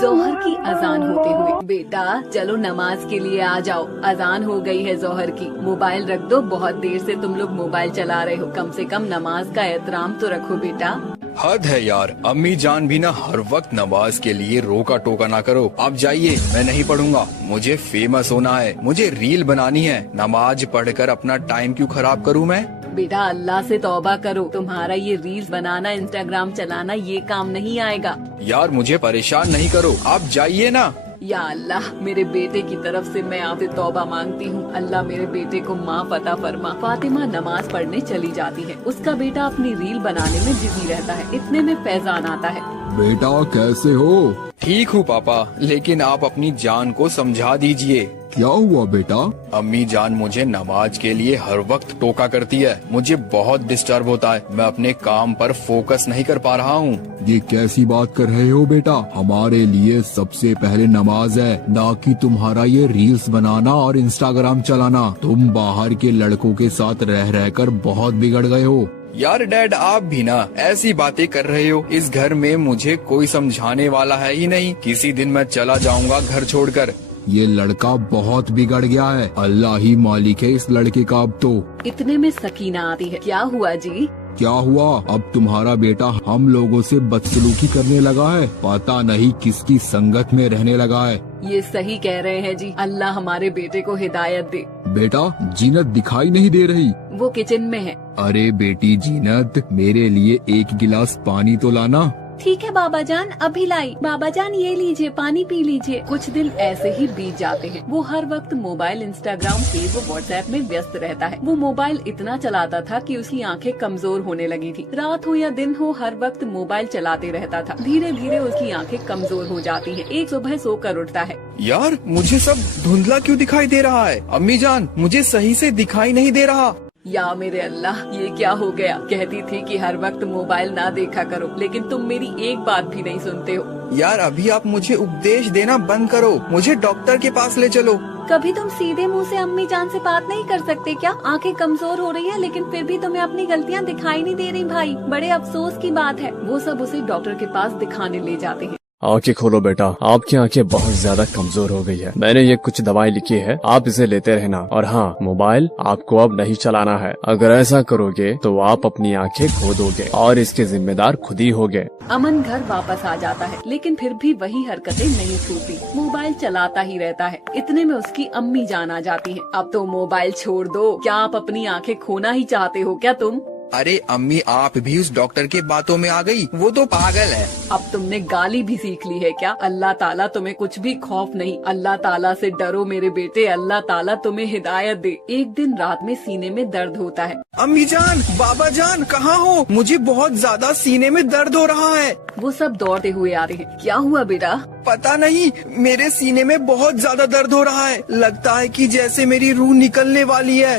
जोहर की अजान होते हुए, बेटा चलो नमाज के लिए आ जाओ, अजान हो गई है जोहर की। मोबाइल रख दो, बहुत देर से तुम लोग मोबाइल चला रहे हो, कम से कम नमाज का एहतराम तो रखो बेटा। हद है यार, अम्मी जान भी ना हर वक्त नमाज के लिए रोका टोका ना करो। आप जाइए, मैं नहीं पढ़ूंगा, मुझे फेमस होना है, मुझे रील बनानी है। नमाज पढ़कर अपना टाइम क्यों खराब करूं मैं? बेटा अल्लाह से तौबा करो, तुम्हारा ये रील्स बनाना, इंस्टाग्राम चलाना ये काम नहीं आएगा। यार मुझे परेशान नहीं करो, आप जाइए ना। या अल्लाह, मेरे बेटे की तरफ से मैं आपसे तौबा मांगती हूँ। अल्लाह मेरे बेटे को माफ अता फरमा। फातिमा नमाज पढ़ने चली जाती है, उसका बेटा अपनी रील बनाने में बिजी रहता है। इतने में फैजान आता है। बेटा कैसे हो? ठीक हूँ पापा, लेकिन आप अपनी जान को समझा दीजिए। क्या हुआ बेटा? अम्मी जान मुझे नमाज के लिए हर वक्त टोका करती है, मुझे बहुत डिस्टर्ब होता है, मैं अपने काम पर फोकस नहीं कर पा रहा हूँ। ये कैसी बात कर रहे हो बेटा? हमारे लिए सबसे पहले नमाज है, ना कि तुम्हारा ये रील्स बनाना और इंस्टाग्राम चलाना। तुम बाहर के लड़कों के साथ रह रहकर बहुत बिगड़ गए हो। यार डैड, आप भी ना ऐसी बातें कर रहे हो। इस घर में मुझे कोई समझाने वाला है ही नहीं। किसी दिन मैं चला जाऊंगा घर छोड़कर। ये लड़का बहुत बिगड़ गया है, अल्लाह ही मालिक है इस लड़के का अब तो। इतने में सकीना आती है। क्या हुआ जी? क्या हुआ? अब तुम्हारा बेटा हम लोगों से बदसलूकी करने लगा है, पता नहीं किसकी संगत में रहने लगा है। ये सही कह रहे हैं जी, अल्लाह हमारे बेटे को हिदायत दे। बेटा जीनत दिखाई नहीं दे रही? वो किचन में है। अरे बेटी जीनत, मेरे लिए एक गिलास पानी तो लाना। ठीक है बाबा जान, अभी लाई। बाबा जान ये लीजिए, पानी पी लीजिए। कुछ दिन ऐसे ही बीत जाते हैं। वो हर वक्त मोबाइल, इंस्टाग्राम, फेसबुक, व्हाट्सएप में व्यस्त रहता है। वो मोबाइल इतना चलाता था कि उसकी आंखें कमजोर होने लगी थी। रात हो या दिन हो, हर वक्त मोबाइल चलाते रहता था। धीरे धीरे उसकी आंखें कमजोर हो जाती हैं। एक सुबह सोकर उठता है। यार मुझे सब धुंधला क्यों दिखाई दे रहा है? अम्मी जान मुझे सही से दिखाई नहीं दे रहा। या मेरे अल्लाह, ये क्या हो गया? कहती थी कि हर वक्त मोबाइल ना देखा करो, लेकिन तुम मेरी एक बात भी नहीं सुनते हो। यार अभी आप मुझे उपदेश देना बंद करो, मुझे डॉक्टर के पास ले चलो। कभी तुम सीधे मुंह से अम्मी जान से बात नहीं कर सकते क्या? आंखें कमजोर हो रही है, लेकिन फिर भी तुम्हें अपनी गलतियाँ दिखाई नहीं दे रही भाई। बड़े अफसोस की बात है। वो सब उसे डॉक्टर के पास दिखाने ले जाते हैं। आंखें खोलो बेटा, आपकी आंखें बहुत ज्यादा कमजोर हो गई है। मैंने ये कुछ दवाई लिखी है, आप इसे लेते रहना। और हाँ, मोबाइल आपको अब नहीं चलाना है। अगर ऐसा करोगे तो आप अपनी आंखें खो दोगे और इसके जिम्मेदार खुद ही होगे। अमन घर वापस आ जाता है, लेकिन फिर भी वही हरकतें नहीं छूटती। मोबाइल चलाता ही रहता है। इतने में उसकी अम्मी जान आ जाती है। अब तो मोबाइल छोड़ दो, क्या आप अपनी आंखें खोना ही चाहते हो क्या तुम? अरे अम्मी, आप भी उस डॉक्टर के बातों में आ गई, वो तो पागल है। अब तुमने गाली भी सीख ली है क्या? अल्लाह ताला तुम्हें कुछ भी खौफ नहीं। अल्लाह ताला से डरो मेरे बेटे, अल्लाह ताला तुम्हें हिदायत दे। एक दिन रात में सीने में दर्द होता है। अम्मी जान, बाबा जान, कहाँ हो? मुझे बहुत ज्यादा सीने में दर्द हो रहा है। वो सब दौड़ते हुए आ रहे हैं। क्या हुआ बेटा? पता नहीं, मेरे सीने में बहुत ज्यादा दर्द हो रहा है। लगता है कि जैसे मेरी रूह निकलने वाली है।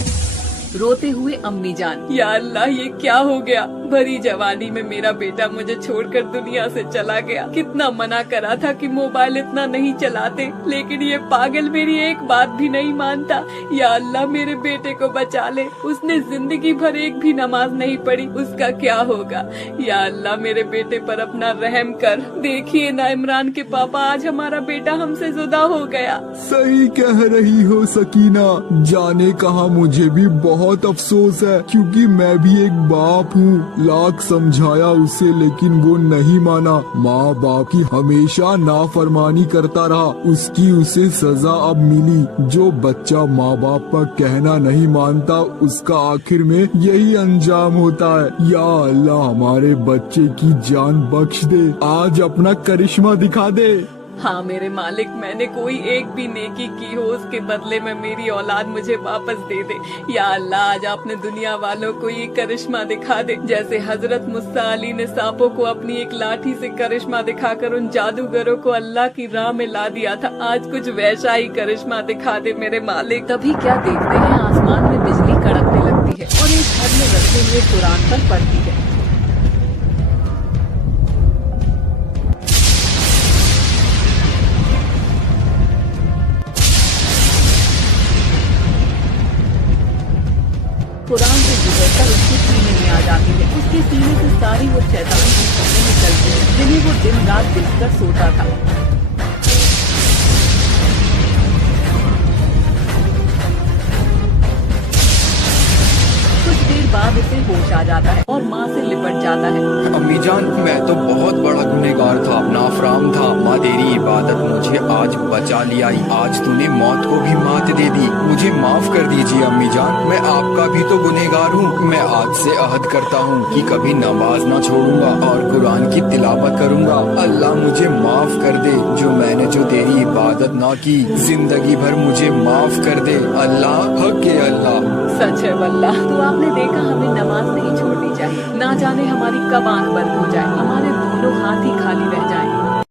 रोते हुए अम्मी जान, या अल्लाह ये क्या हो गया? भरी जवानी में मेरा बेटा मुझे छोड़कर दुनिया से चला गया। कितना मना करा था कि मोबाइल इतना नहीं चलाते, लेकिन ये पागल मेरी एक बात भी नहीं मानता। या अल्लाह मेरे बेटे को बचा ले, उसने जिंदगी भर एक भी नमाज नहीं पढ़ी, उसका क्या होगा? या अल्लाह मेरे बेटे पर अपना रहम कर। देखिए ना इमरान के पापा, आज हमारा बेटा हमसे जुदा हो गया। सही कह रही हो सकीना, जाने कहा मुझे भी बहुत अफसोस है, क्योंकि मैं भी एक बाप हूँ। लाख समझाया उसे, लेकिन वो नहीं माना। माँ बाप की हमेशा नाफरमानी करता रहा, उसकी उसे सजा अब मिली। जो बच्चा माँ बाप का कहना नहीं मानता, उसका आखिर में यही अंजाम होता है। या अल्लाह हमारे बच्चे की जान बख्श दे, आज अपना करिश्मा दिखा दे। हाँ मेरे मालिक, मैंने कोई एक भी नेकी की हो, उसके बदले में मेरी औलाद मुझे वापस दे दे। या अल्लाह आज आपने दुनिया वालों को ये करिश्मा दिखा दे, जैसे हजरत मुसा अली ने सांपों को अपनी एक लाठी से करिश्मा दिखाकर उन जादूगरों को अल्लाह की राह में ला दिया था। आज कुछ वैसा ही करिश्मा दिखा दे मेरे मालिक। तभी क्या देखते हैं, आसमान में बिजली कड़कने लगती है और एक घर में रखे हुए कुरान पर पड़ती है। कुरान से गुजरकर उसके सीने में आ जाती है। उसके सीने से सारी वो शैतान की खबरें निकलती है, जिन्हें वो दिन रात बिलकर सोता था। से होश आ जाता है और माँ से लिपट जाता है। अम्मी जान, मैं तो बहुत बड़ा गुनहगार था, नाफराम था। माँ तेरी इबादत मुझे आज बचा लिया। आज तूने मौत को भी मात दे दी। मुझे माफ कर दीजिए अम्मी जान, मैं आपका भी तो गुनहगार हूँ। मैं आज से अहद करता हूँ कि कभी नमाज ना छोड़ूंगा और कुरान की तिलावत करूँगा। अल्लाह मुझे माफ कर दे, जो मैंने जो तेरी इबादत ना की, जिंदगी भर मुझे माफ कर दे अल्लाह, हक के अल्लाह। सच है वल्लाह, तो आपने देखा हमें नमाज नहीं छोड़नी चाहिए। ना जाने हमारी कब आंख बंद हो जाए, हमारे दोनों हाथ ही खाली रह जाएं।